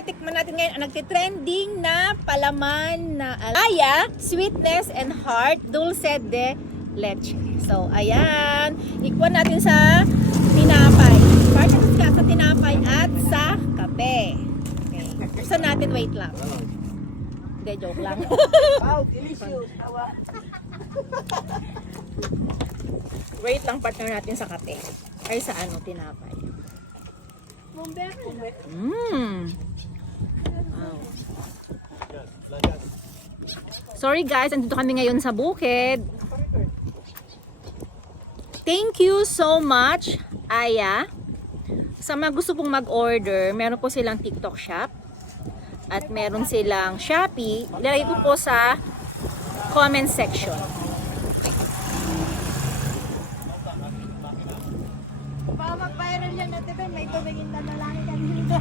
Tikman natin ngayon ang nagtitrending na palaman na alaya, sweetness and heart, dulce de leche. So, ayan. Ikuan natin sa tinapay. Part natin sa tinapay at sa kape. Okay. Buksan natin, wait lang. Hindi, joke lang. Wow, delicious. Tawa. Wait lang, partner natin sa kape. Ay, sa ano, tinapay. Mmm. Wow. Sorry guys, andito kami ngayon sa bukid. Thank you so much, Aya. Sa mga gusto pong mag-order, meron po silang TikTok shop at meron silang Shopee. Ilalagay ko po sa comment section. Baka mag-viral yan natin ba? May tubigin na lalaki kanina.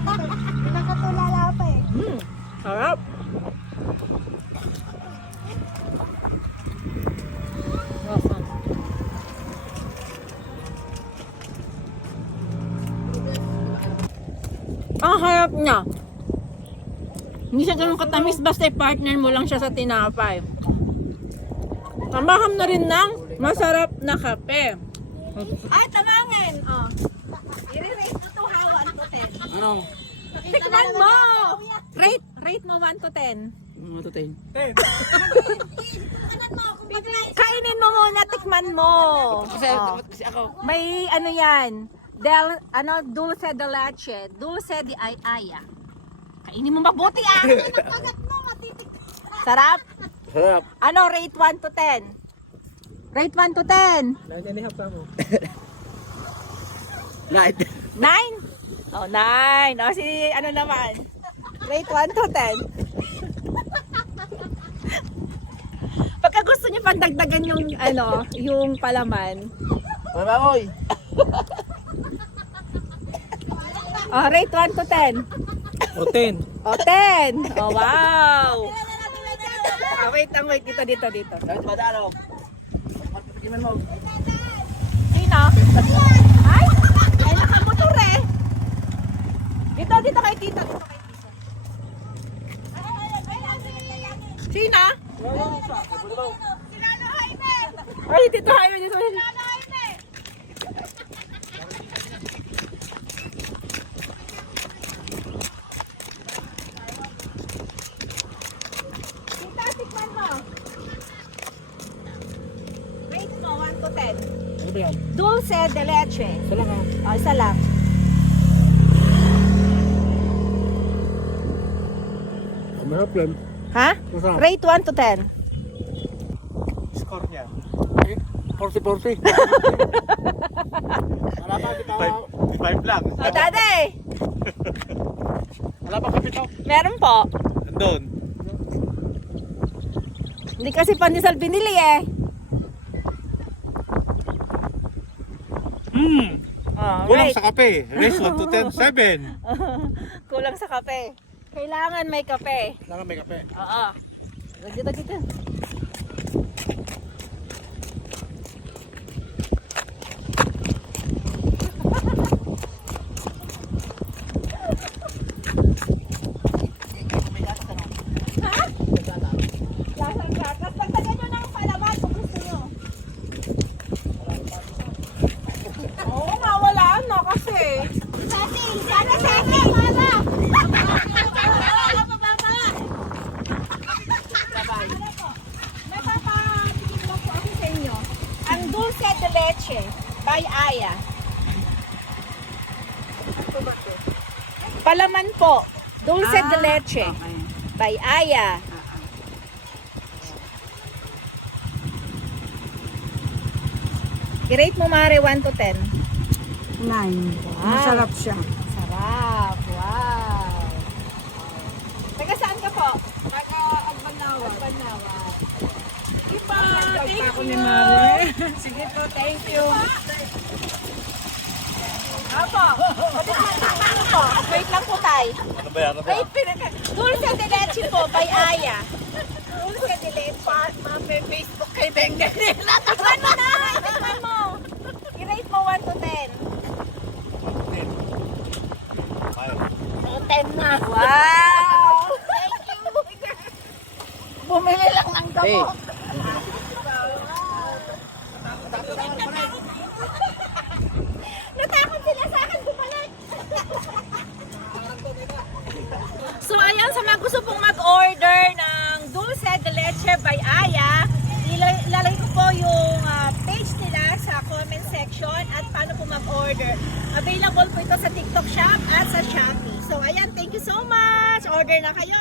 Nakatulala pa eh. Sarap. Awesome. Ang harap niya. Hindi siya ganun katamis basta i-partner mo lang siya sa tinapay. Tamaham na rin ng masarap na kape. Ay, tamangin! Oh. I-rate mo to ha, 1 to 10. Ano? Tikman mo! Rate mo 1 to 10. Ano to 10? Kainin mo muna, tikman mo. Kasi ako. May ano yan, dulce de leche, dulce de ayaya. Kainin mo mabuti ah. Sarap. Sarap. Ano, rate 1 to 10? Rate 1 to 10. Light. 9? Oh, 9. O, si ano naman? Rate 1 to 10. Pagka gusto niyo pandagdagan yung ano, yung palaman. Mamangoy. Oh, rate 1 to 10. O 10. Oh, 10. Oh, wow. Ah, wait lang, wait. Dito. Dapat madaro. Pagkiman mo. Sino? Ay, ay nakamotor eh. Dito kay tita. Sino? Ay, Tito Jaime. Dito. Tita, tikman mo. Rate mo, 1 to 10. Ano ba yan? Dulce de leche. Isa lang ha. O, isa lang. Mahirap yan. Ha? Masarap. Rate 1 to 10. Score niya. 40-40. Wala pa kita. 5 lang. O, daddy. Wala pa kapito. Meron po. Andun. Hindi kasi pandesal binili eh. Kulang Right. sa kape. Race 1 to 10, 7. Kulang sa kape. Kailangan may kape. Kailangan may kape. Oo. Dito. Lasang gatas. Pagtagan nyo ng palaman kung gusto nyo. Oo nga, wala na kasi. Sana mama! May papatigil lang po ako sa inyo. Ang dulce de leche by Aya. Palaman po. Dulce de leche by Aya. I-rate mo mare 1 to 10. 9. Masarap siya. Sarap. Wow. Taga saan ka po? Taga Agbanawa. Iba. Thank you. Sige po, thank you. Apo. Wait lang po tayo. Ano ba yan? Wait, dulce de leche po by Aya. Dulce de leche. May Facebook kay Bengal. Tikman mo na! Tikman mo! I-rate mo 1 to 10. 5. 10 na. Wow! Bumili lang ng gamot. Natakot sila sa akin bumalik. So ayan, sa mga gusto pong mag-order ng Dulce de Leche by Aya, ilalagay ko po yung page nila sa comment section at paano po mag-order. Available po ito sa TikTok Shop at sa Shopee. So ayan, thank you so much. Order na kayo.